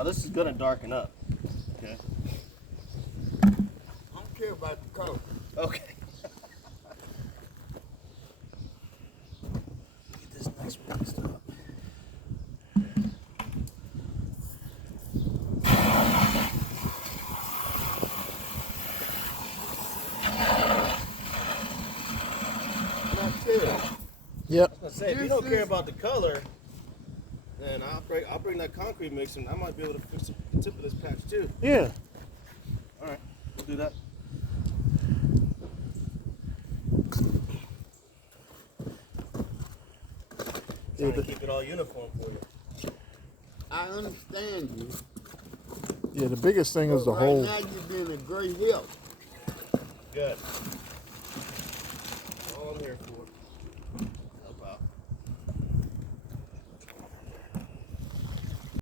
Now this is gonna darken up. Okay. I don't care about the color. Okay. Get this nice mixed up. That's it. Yep. I was gonna say, if you don't care about the color, then I'll bring that concrete mix and I might be able to fix the tip of this patch too. Yeah. All right, we'll do that. Trying to keep it all uniform for you. I understand you. Yeah, the biggest thing is the Right whole. now you're being a great help. Good. All I'm here for.